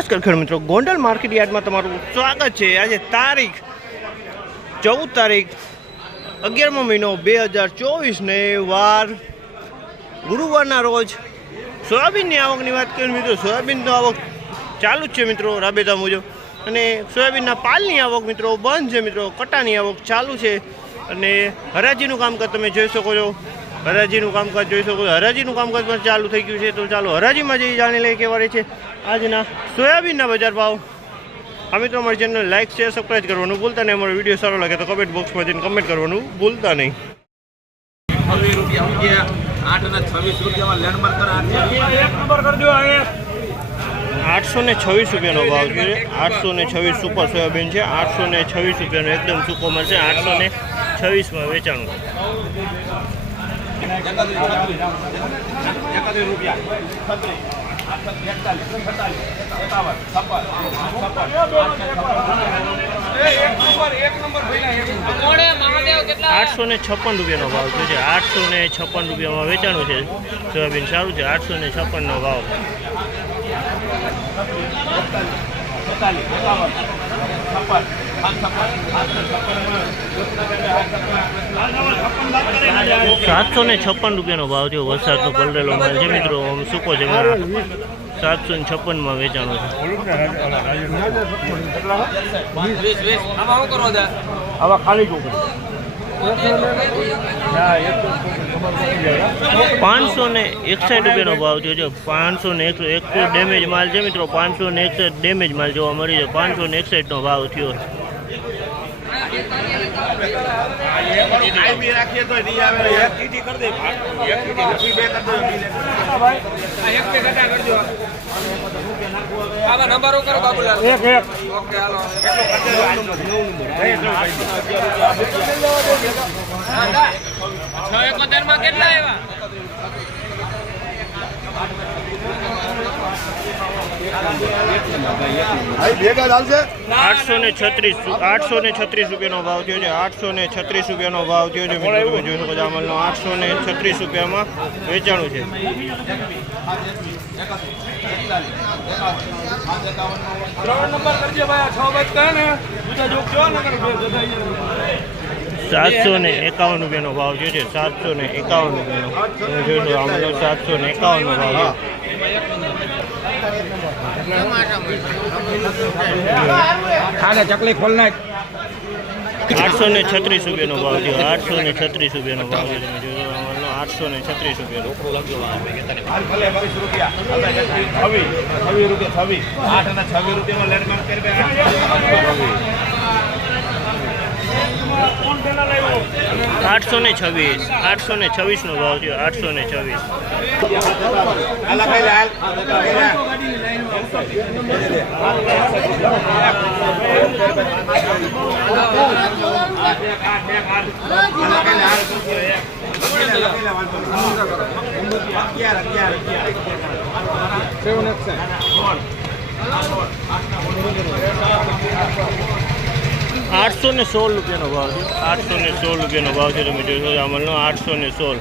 નમસ્કાર ખેડૂત મિત્રો, ગોંડલ માર્કેટ યાર્ડમાં તમારું સ્વાગત છે. આજે તારીખ ચૌદ તારીખ અગિયારમો મહિનો બે હજાર ચોવીસને વાર ગુરુવારના રોજ સોયાબીનની આવકની વાત કરીએ મિત્રો, સોયાબીનનો આવક ચાલુ જ છે મિત્રો, રાબેતા મુજબ. અને સોયાબીનના પાલની આવક મિત્રો બંધ છે મિત્રો, કટાની આવક ચાલુ છે. અને હરાજીનું કામકાજ તમે જોઈ શકો છો. હરાજીનું કામકાજ જોઈ શકો હરાજીનું કામકાજ પણ ચાલુ થઈ ગયું છે તો ચાલો હરાજીમાં જઈ જાણી લઈએ કેવા રહે છે આજના સોયાબીનના બજાર ભાવ. આ મિત્રો અમારી ચેનલ લાઇક શેર સબસ્ક્રાઈબ કરવાનું ભૂલતા નહીં. અમારો વીડિયો સારો લાગે તો કમેન્ટ બોક્સમાં જઈને કમેન્ટ કરવાનું ભૂલતા નહીં. છવ્વીસ રૂપિયા ઊંઘ્યા આઠ અને છવ્વીસ રૂપિયામાં લેન્ડમાર્ક કરે. આઠસો ને છવ્વીસ રૂપિયાનો ભાવ છે. આઠસો ને છવ્વીસ સુપર સોયાબીન છે. આઠસો ને છવ્વીસ રૂપિયાનો એકદમ સૂકો મળશે આઠસો ને છવ્વીસમાં વેચાણું. એકાવન છપ્પન આઠસો ને છપ્પન રૂપિયાનો ભાવ છે. આઠસો ને છપ્પન રૂપિયામાં વેચાણું છે. સોયાબીન સારું છે. આઠસો ને છપ્પનનો ભાવ. છપ્પન સાતસો ને છપ્પન રૂપિયાનો ભાવ થયો વરસાદનો પલરેલો માલ. છે મિત્રો સૂકો છે સાતસો ને છપ્પનમાં વેચાણો છે. પાંચસો ને એકસઠ રૂપિયાનો ભાવ થયો છે પાંચસો ને એકસો એક ડેમેજ માલ છે મિત્રો. પાંચસો ને એકસઠ ડેમેજ માલ જોવા મળી છે. પાંચસો ને એકસઠનો ભાવ થયો. રાખીએ તો એક કરી દે એક ચીટી બે કરી દો આવા નંબરો કરો બાબુલાલમાં કેટલા આવ્યા? આઠસો ને છત્રીસ આઠસો ને છત્રીસ રૂપિયાનો ભાવ થયો છે. આઠસો ને છત્રીસ રૂપિયાનો ભાવ થયો છે. મિત્રો તમે જોઈ શકો છો અમલનો આઠસો ને છત્રીસ રૂપિયામાં વેચાણું છે. ત્રણ નંબર કરજે ભાઈ છ બજતા ને. બીજા જોક જો ને સાતસો ને એકાવન રૂપિયાનો ભાવ થયો છે સાતસો ને એકાવન રૂપિયાનો જોઈ અમલનો સાતસો ને એકાવનનો ભાવ છે. ચકલી ખોલ નાખ. આઠસો ને છત્રીસ રૂપિયાનો ભાવ છે આઠસો ને છત્રીસ રૂપિયાનો ભાવ છે. તમે જોઈ આઠસો ને છત્રીસ રૂપિયા છવ્વીસ. રૂપિયા છવ્વીસ. આઠ અને છવ્વીસ રૂપિયામાં લેન્ડમાર્ક કરી આઠસો ને છવ્વીસ, આઠસો ને છવ્વીસનો ભાવ થયો, આઠસો ને છવ્વીસ. હાલ ખાઈ લે હાલ આઠસો ને સોળ રૂપિયાનો ભાવ છે. આઠસો ને સોળ રૂપિયાનો ભાવ છે તમે જોઈ શકો અમલનો આઠસો ને સોળ.